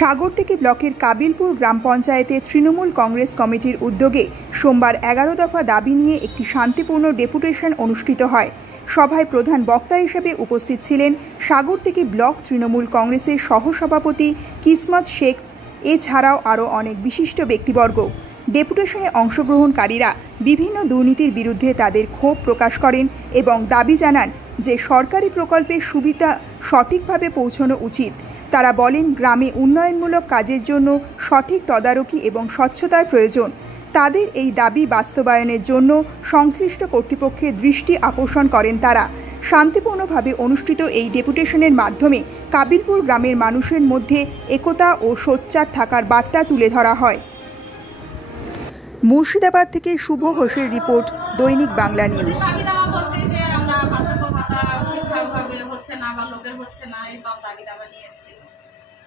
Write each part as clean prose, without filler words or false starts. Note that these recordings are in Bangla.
সাগরদিঘি ব্লকের কাবিলপুর গ্রাম পঞ্চায়েতে তৃণমূল কংগ্রেস কমিটির উদ্যোগে সোমবার 11 দফা দাবি নিয়ে একটি শান্তিপূর্ণ ডেপুটেশন অনুষ্ঠিত হয়। সভায় প্রধান বক্তা হিসেবে উপস্থিত ছিলেন সাগরদিঘি ব্লক তৃণমূল কংগ্রেসের সহসভাপতি কিসমত শেখ, এছাড়াও আরও অনেক বিশিষ্ট ব্যক্তিবর্গ। ডেপুটেশনে অংশগ্রহণকারীরা বিভিন্ন দুর্নীতির বিরুদ্ধে তাদের ক্ষোভ প্রকাশ করেন এবং দাবি জানান যে সরকারি প্রকল্পের সুবিধা সঠিকভাবে পৌঁছানো উচিত। তারা বলেন, গ্রামে উন্নয়নমূলক কাজের জন্য সঠিক তদারকি এবং স্বচ্ছতার প্রয়োজন। তাদের এই দাবি বাস্তবায়নের জন্য সংশ্লিষ্ট কর্তৃপক্ষের দৃষ্টি আকর্ষণ করেন তারা। শান্তিপূর্ণভাবে অনুষ্ঠিত এই ডেপুটেশনের মাধ্যমে কাবিলপুর গ্রামের মানুষের মধ্যে একতা ও সোচ্চার থাকার বার্তা তুলে ধরা হয়। মুর্শিদাবাদ থেকে শুভ ঘোষের রিপোর্ট, দৈনিক বাংলা নিউজ।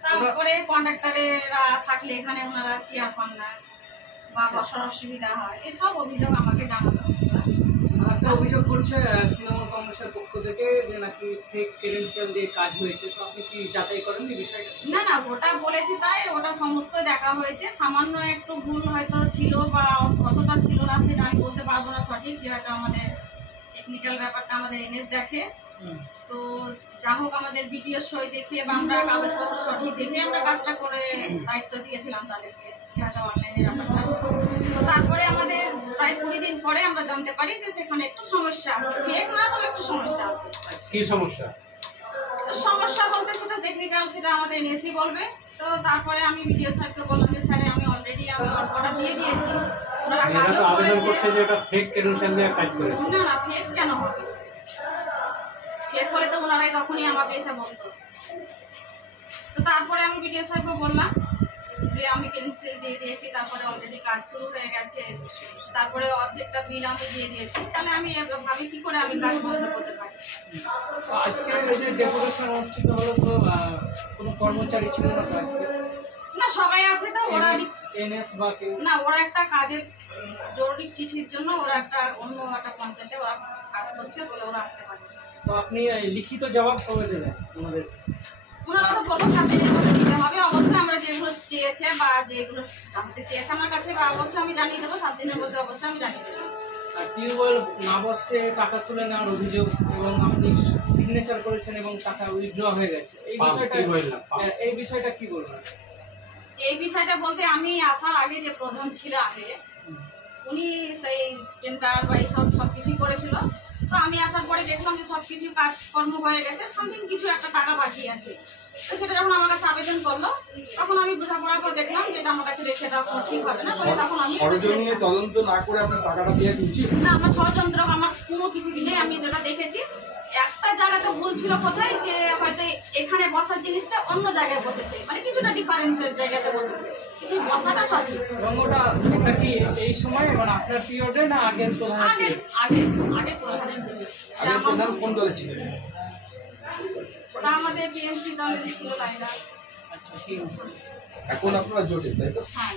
তারপরে কন্ট্রাক্টরেরা থাকলে এখানে ওনারা চেয়ার পান না বা বসার অসুবিধা হয়, এসব অভিযোগ আমাকে জানানো। একটা অভিযোগ করছে তৃণমূল কংগ্রেসের পক্ষ থেকে যে নাকি ফেক ক্রেডেনশিয়াল দিয়ে কাজ হয়েছে, তো আপনি কি যাচাই করেন এই বিষয়টা? না না, ওটা বলেছি তাই ওটা সমস্ত দেখা হয়েছে। সামান্য একটু ভুল হয়তো ছিল বা অতটা ছিল না সেটা আমি বলতে পারবো না সঠিক, যে হয়তো আমাদের টেকনিক্যাল ব্যাপারটা আমাদের এনএস দেখে। তো যা হোক, আমাদের ভিডিও সই দেখে বা আমরা কাগজপত্র সঠিক দেখে আমরা কাজটা করে দায়িত্ব দিয়েছিলাম তাদেরকে, যেহেতু অনলাইনের ব্যাপারটা। তো তারপরে আমাদের প্রায় 20 দিন পরে আমরা জানতে পারি যে সেখানে একটু সমস্যা আছে। ফেক না, তবে একটু সমস্যা আছে। কি সমস্যা? সমস্যা বলতে সেটা টেকনিক্যাল, সেটা আমাদের এনএসই বলবে। তো তারপরে আমি ভিডিও স্যারকে বললাম যে স্যার, আমি অলরেডি অর্ডার দিয়ে দিয়েছি, ওনারা কাজও করেছে। না না, ফেক কেন হবে? ফেক হলে তো ওনারাই তখনই আমাকে এসে বলতো। তো তারপরে আমি ভিডিও স্যারকে বললাম যে আমি ক্রেডেনশিয়াল দিয়ে দিয়েছি, তারপরে অলরেডি কাজ শুরু হয়ে গেছে, তারপরে অর্ধেকটা বিল আমি দিয়ে দিয়েছি, তাহলে আমি ভাবি কি করে আমি কাজ বন্ধ করতে পারি। আজকে যে ডেপুটেশন অনুষ্ঠিত হলো, তো কোনো কর্মচারী ছিল না তো আজকে? না, সবাই আছে। তো ওরা এনএস বা কেউ না, ওরা একটা কাজের জরুরি চিঠির জন্য ওরা একটা অন্য একটা পঞ্চায়েতে ওরা কাজ করছে বলে ওরা আসতে পারে। তো আপনি লিখিত জবাব কবে দেবেন ওনাদের? ওনারা তো বলো 7 দিনের মধ্যে দিতে হবে। অবশ্যই আমরা যেগুলো চেয়েছে বা যেগুলো জানতে চেয়েছে আমার কাছে, বা অবশ্যই আমি জানিয়ে দেবো 7 দিনের মধ্যে, অবশ্যই আমি জানিয়ে দেবো। টিউবওয়েল না বসে টাকা তুলে নেওয়ার অভিযোগ, এবং আপনি সিগনেচার করেছেন এবং টাকা উইথড্র হয়ে গেছে, এই বিষয়টা কি বলবেন? এই বিষয়টা বলতে, আমি আসার আগে যে প্রধান ছিল আগে, উনি সেই টেন্ডার বা সবকিছুই করেছিল। তো আমি আসার পরে দেখলাম যে সবকিছু কাজকর্ম হয়ে গেছে, সামথিং কিছু একটা টাকা বাকি আছে। তো সেটা যখন আমার কাছে আবেদন করলো, তখন আমি বোঝাপড়ার পর দেখলাম যে এটা আমার কাছে রেখে দেওয়া ঠিক হবে না, বলে তখন আমি তদন্ত না করে আপনার টাকাটা দেওয়া উচিত না। আমার ষড়যন্ত্র আমার কোনো কিছু নেই। আমি যেটা দেখেছি, একটা জায়গাতে ভুল ছিল কোথায়, যে হয়তো এখানে বসার জিনিসটা অন্য জায়গায় বসেছে, মানে কিছুটা ডিফারেন্সের জায়গাতে বসেছে, কিন্তু বসাটা সঠিক। এবং ওটা কি এই সময় মানে আপনার পিরিয়ডে না আগের প্রধান? আগে প্রধান কোন দলে ছিলেন? ওটা আমাদের টিএমসি দলের ছিল। আচ্ছা, ঠিক আছে। এখন আপনারা জোটে, তাই তো? হ্যাঁ।